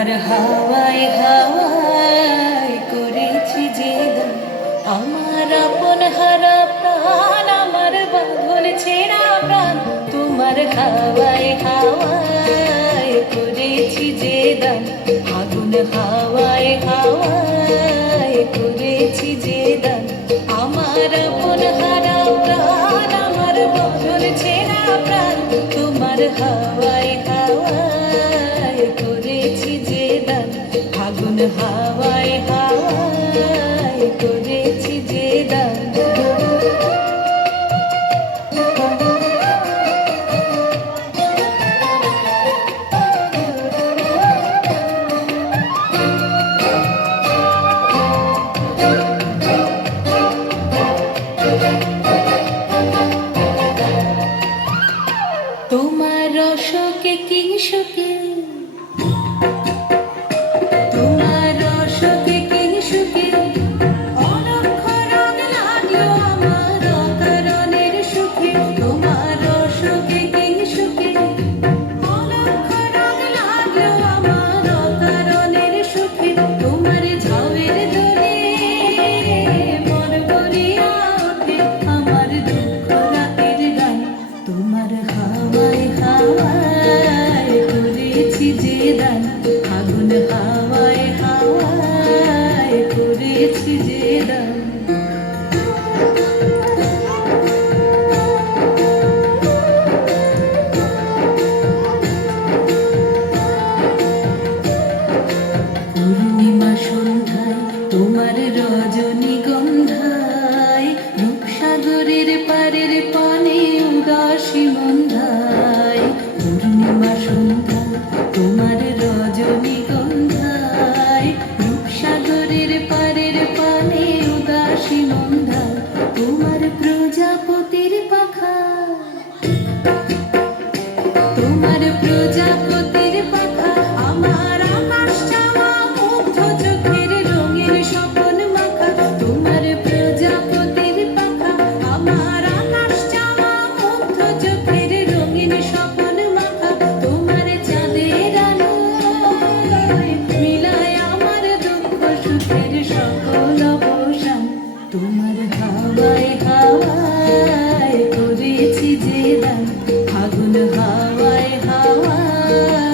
তোমার হাওয়ায় হাওয়ায় করেছি যে দান, আমার আপন হারা প্রাণ, আমার বাঁধন ছেঁড়া প্রাণ। তোমার হাওয়ায় হাওয়ায় করেছি যে দান, আগুন হাওয়ায় হাওয়ায় করেছি যে দান, আমার আপন হারা প্রাণ, আমার বাঁধন ছেঁড়া প্রাণ। তোমার হাওয়ায় হাওয়ায় করেছি যে দান, আগুন হাওয়ায় হাওয়ায় করেছি যে দান। তোমার রসকে কি সুখে, তোমার রসকে কি সুখে, অলক্ষ রোগ লাগলো আমার অকারণের সুখে। তোমার রসকে কি সুখে, অলক্ষ রোগ লাগলো আমার অকারণের সুখে। তোমার ঝাউয়ের দরে মন ভরিয়া ওঠে আমার দুঃখ রাতের গান। তোমার হাওয়ায় হাওয়ায় করেছি যে দান, আগুন হাওয়ায় হাওয়ায় করেছি যে দান।